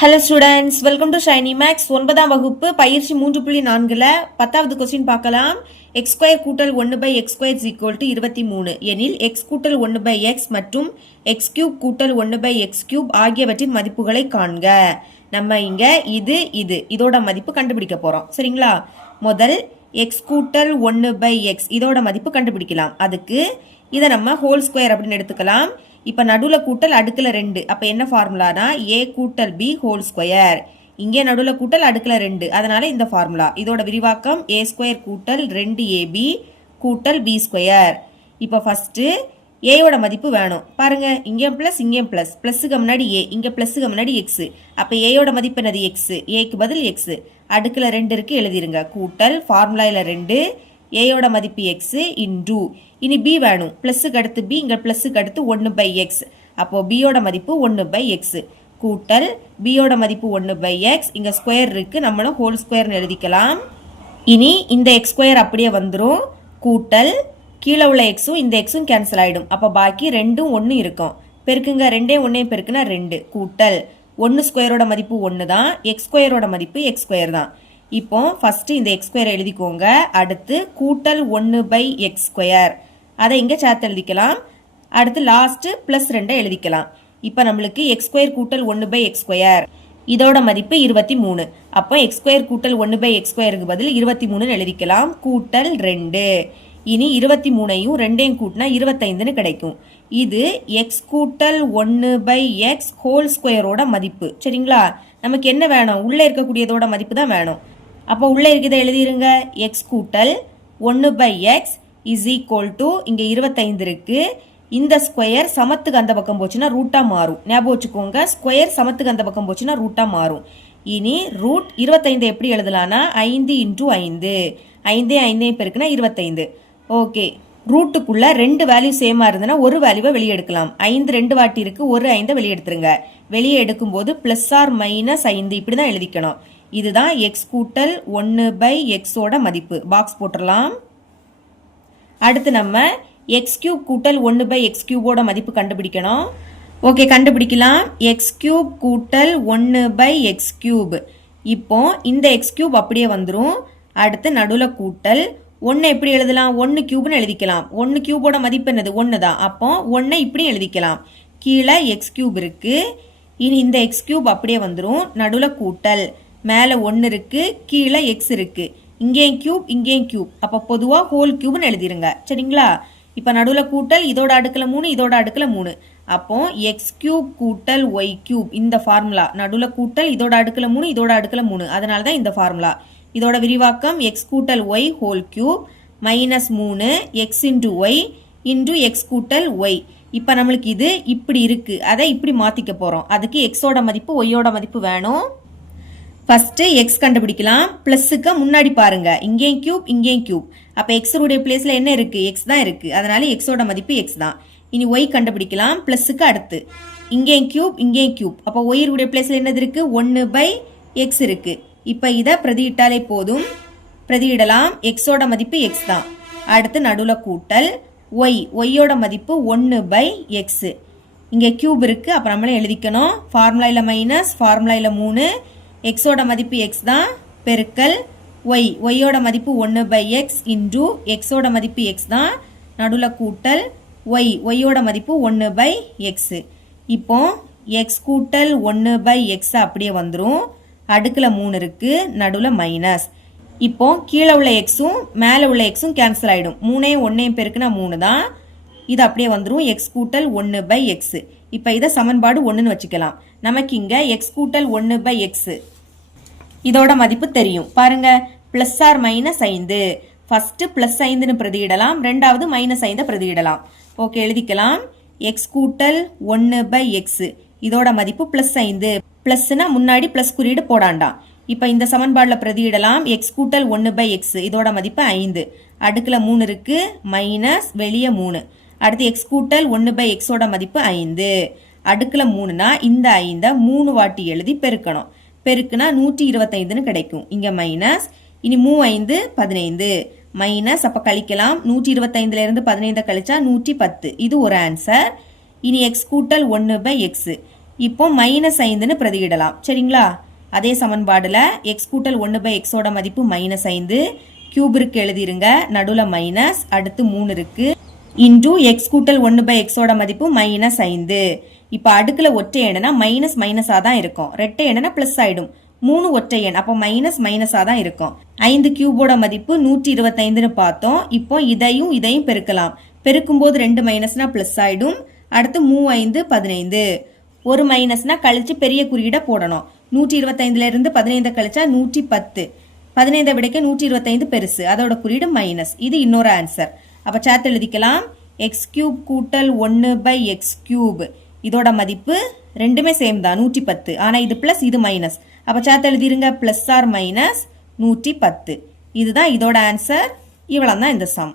Hello students, welcome to Shiny Max. 9ஆம் வகுப்பு பயிற்சி 3.4ல 10வது கொஸ்டின் பார்க்கலாம். x ஸ்கொயர் கூட்டல் 1 by x square is equal to 23 எனில் x கூட்டல் 1 by x மற்றும் x கியூப் கூட்டல் 1 by x கியூப் ஆகியவற்றின் மதிப்புகளை காண்க. நம்ம இங்க இதோட மதிப்பு கண்டுபிடிக்க போறோம். சரிங்களா? முதல் x கூட்டல் 1 by x இதோட மதிப்பு கண்டுபிடிக்கலாம். அதுக்கு இதை நம்ம ஹோல் ஸ்கொயர் அப்படின்னு எடுத்துக்கலாம். இப்போ நடுவுல கூட்டல் அடுக்குல 2 அப்ப என்ன ஃபார்முலானா a கூட்டல் b ஹோல் ஸ்கொயர். இங்கே நடுவுல கூட்டல் அடுக்குல 2 அதனால இந்த ஃபார்முலா. இதோட விரிவாக்கம் a ஸ்கொயர் கூட்டல் 2ab கூட்டல் b ஸ்கொயர். இப்போ ஃபர்ஸ்ட் a யோட மதிப்பு வேணும். பாருங்க இங்கேயும் பிளஸ் இங்கேயும் பிளஸ். பிளஸ்க்கு முன்னாடி a இங்க பிளஸ்க்கு முன்னாடி x. அப்ப a யோட மதிப்பு என்னது x. a க்கு பதில் x. அடுக்குல 2 இருக்கு எழுதிருங்க. கூட்டல் ஃபார்முலால 2 a யோட மதிப்பு x இன்டு இனி b வேணும். பிளஸ்க்கு அடுத்து b இங்க பிளஸ்க்கு அடுத்து 1 by x. அப்போ b யோட மதிப்பு 1 by x கூட்டல் b யோட மதிப்பு 1 by x. இங்க ஸ்கொயர் இருக்கு, நம்மளும் ஹோல் ஸ்கொயர்னு எழுதிக்கலாம். இனி இந்த x ஸ்கொயர் அப்படியே வந்துரும். கூட்டல் கீழே உள்ள xும் இந்த xும் கேன்சல் ஆயிடும். அப்ப பாக்கி 2ம் 1 இருக்கும். பெருக்குங்க 2ம் 1ம் பெருக்குனா 2 கூட்டல் 1 ஸ்கொயரோட மதிப்பு 1 தான். x ஸ்கொயரோட மதிப்பு x ஸ்கொயர் தான். இப்போ ஃபர்ஸ்ட் இந்த x ஸ்கொயர் எழுதிக்கோங்க. அடுத்து கூட்டல் 1 by x ஸ்கொயர் அதை இங்க சேர்த்து எழுதிக்கலாம். அடுத்து லாஸ்ட் பிளஸ் 2 எழுதிக்கலாம். இப்போ நம்மளுக்கு x ஸ்கொயர் கூட்டல் 1 by x ஸ்கொயர் இதோட மதிப்பு 23. அப்போ x ஸ்கொயர் கூட்டல் 1 by x ஸ்கொயருக்கு பதில் 23 எழுதிக்கலாம். கூட்டல் 2 இனி 23ஐயும் 2ஐயும் கூட்டினா 25ன்னு கிடைக்கும். இது x கூட்டல் 1 by x ஹோல் ஸ்கொயரோட மதிப்பு. சரிங்களா? நமக்கு என்ன வேணும்? உள்ள இருக்கக்கூடியதோட மதிப்பு தான் வேணும். அப்போ உள்ள இருக்கிறத எழுதிருங்க. x கூட்டல் 1 by x is equal to இங்க 25 இருக்கு. இந்த ஸ்கொயர் சமத்துக்கு அந்த பக்கம் போச்சுன்னா ரூட்டா மாறும். ஞாபகம் வச்சுக்கோங்க, ஸ்கொயர் சமத்துக்கு அந்த பக்கம் போச்சுன்னா ரூட்டா மாறும். இனி ரூட் 25 எப்படி எழுதலாம்னா 5 இன்டூ 5 5 5 பெருக்குனா 25. ஓகே, ரூட்டுக்குள்ள 2 வேல்யூ சேமா இருந்ததுன்னா ஒரு வேல்யூவை வெளியே எடுக்கலாம். 5 2 வாட்டி இருக்கு, ஒரு 5 வெளியே எடுத்துருங்க. வெளியே எடுக்கும் போது பிளஸ் ஆர் மைனஸ் 5 இப்படிதான் எழுதிக்கணும். இதுதான் x கூட்டல் 1 by x ஓட மதிப்பு. பாக்ஸ் போட்டுடலாம். அடுத்து நம்ம x கியூப் கூட்டல் 1 by x கியூபோட மதிப்பு கண்டுபிடிக்கணும். ஓகே, கண்டுபிடிக்கலாம். x கியூப் கூட்டல் 1 by x கியூப். இப்போ இந்த x கியூப் அப்படியே வந்துரும். அடுத்து நடுவுல கூட்டல் 1 எப்படி எழுதலாம்? 1 கியூப்னு எழுதிக்கலாம். 1 கியூபோட மதிப்பு என்னது? 1 தான். அப்போ 1 இப்படி எழுதிக்கலாம். கீழே x கியூப் இருக்கு. இனி இந்த x கியூப் அப்படியே வந்துரும். நடுவுல கூட்டல் மேலே 1 இருக்கு, கீழே x இருக்கு. இங்கேயும் கியூப் இங்கேயும் கியூப். அப்போ பொதுவா ஹோல் கியூப்னு எழுதிருங்க. சரிங்களா? இப்போ நடுவுல கூட்டல் இதோட அடுக்குல 3 இதோட அடுக்குல 3. அப்போ x கியூப் கூட்டல் y கியூப் இந்த ஃபார்முலா. நடுவுல கூட்டல் இதோட அடுக்குல 3 இதோட அடுக்குல 3 அதனால தான் இந்த ஃபார்முலா. இதோட விரிவாக்கம் x கூட்டல் y whole cube minus 3 x into y into x கூட்டல் y. இப்போ நம்மளுக்கு இது இப்படி இருக்கு, அதை இப்படி மாத்திக்க போறோம். அதுக்கு x ஓட மதிப்பு y ஓட மதிப்பு வேணும். ஃபர்ஸ்ட் x கண்டுபிடிக்கலாம். பிளஸ்க்கு முன்னாடி பாருங்க, இங்கேயும் கியூப் இங்கேயும் கியூப். அப்ப x உடைய பிளேஸ்ல என்ன இருக்கு? x தான் இருக்கு. அதனால x ஓட மதிப்பு x தான். இனி y கண்டுபிடிக்கலாம். பிளஸ்க்கு அடுத்து இங்கேயும் கியூப் இங்கேயும் கியூப். அப்ப y உடைய பிளேஸ்ல என்னது இருக்கு? 1 by x இருக்கு. இப்ப இதை பிரதியிட்டாலே போதும். பிரதியிடலாம். x ஓட மதிப்பு x தான். அடுத்து நடுவுல கூட்டல் y ஓட மதிப்பு 1 by x. இங்க கியூப் இருக்கு, அப்ப நம்மளே எழுதிக்கணும். ஃபார்முலால மைனஸ் ஃபார்முலால 3 x ஓட மதிப்பு x தான் பெருக்கல் y ஓட மதிப்பு 1 by x இன்டு x ஓட மதிப்பு x தான். நடுவுல கூட்டல் y ஓட மதிப்பு 1 by x. இப்போ x கூட்டல் 1 by x அப்படியே வந்துரும். அடுக்குல 3 இருக்கு, நடுவுல மைனஸ். இப்போ கீழே உள்ள xும் மேலே உள்ள xும் கேன்சல் ஆயிடும். 3ஐயும் 1ஐயும் பெருக்குனா 3 தான். இது அப்படியே வந்துரும். x கூட்டல் 1 by x. இப்போ இதை சமன்பாடு 1ன்னு வச்சுக்கலாம். நமக்கு இங்க x கூட்டல் 1 by x இதோட மதிப்பு தெரியும். பாருங்க, plus or minus 5. First plus 5ன்னு பிரதியிடலாம், ரெண்டாவது மைனஸ் 5 பிரதியிடலாம். ஓகே, எழுதிக்கலாம். x கூட்டல் 1 by x இதோட மதிப்பு பிளஸ் 5. பிளஸ்னா முன்னாடி பிளஸ் குறியீடு போடாண்டாம். இப்போ இந்த சமன்பாடுல பிரதியிடலாம். x கூட்டல் 1 by x இதோட மதிப்பு 5. அடுக்குல 3 இருக்கு, மைனஸ் வெளியே 3. அடுத்து x கூட்டல் 1 by x ஓட மதிப்பு 5. அடுக்குல 3னா இந்த 5 3 வாட்டி எழுதி பெருக்கணும். பெருக்குனா 125ன்னு கிடைக்கும். இங்க மைனஸ். இனி 3 5 15 மைனஸ். அப்ப கழிக்கலாம். 125ல இருந்து 15 கழிச்சா 110. இது ஒரு ஆன்சர். இனி x கூட்டல் 1 by x இப்போ -5ன்னு பிரதியிடலாம் சரிங்களா. அதே சமன்பாடுல எக்ஸ் கூட்டல் 1/xோட மதிப்பு -5, கியூபிற்கு எழுதிருங்க, நடுவில் மைனஸ், அடுத்து 3 இருக்கு, இன்டூ எக்ஸ் கூட்டல் 1/xோட மதிப்பு -5. இப்போ அடுக்குல ஒற்றை எண்ணனா மைனஸ் மைனஸாக தான் இருக்கும், ரெட்டை எண்ணனா ப்ளஸ் ஆயிடும். 3 ஒற்றை எண், அப்போ மைனஸ் மைனஸாக தான் இருக்கும். 5 கியூபோட மதிப்பு 125ன்னு பார்த்தோம். இப்போ இதையும் இதையும் பெருக்கலாம், பெருக்கும்போது 2 மைனஸ்னா ப்ளஸ் ஆயிடும். அடுத்து 3 5 15, ஒரு மைனஸ்னா கழிச்சு பெரிய குறியீடை போடணும். 125ல இருந்து 15 கழிச்சா 110, 15 விடைக்க 125 பெருசு, அதோட குறியீடு மைனஸ். இது இன்னொரு ஆன்சர். அப்போ சேர்த்து எழுதிக்கலாம், எக்ஸ் கியூப் கூட்டல் 1/x3, இதோட மதிப்பு ரெண்டுமே சேம் தான் 110, ஆனால் இது பிளஸ் இது மைனஸ். அப்போ சேர்த்து எழுதிருங்க, பிளஸ் ஆர் மைனஸ் 110. இதுதான் இதோட ஆன்சர். இவ்வளோ தான் இந்த சம்.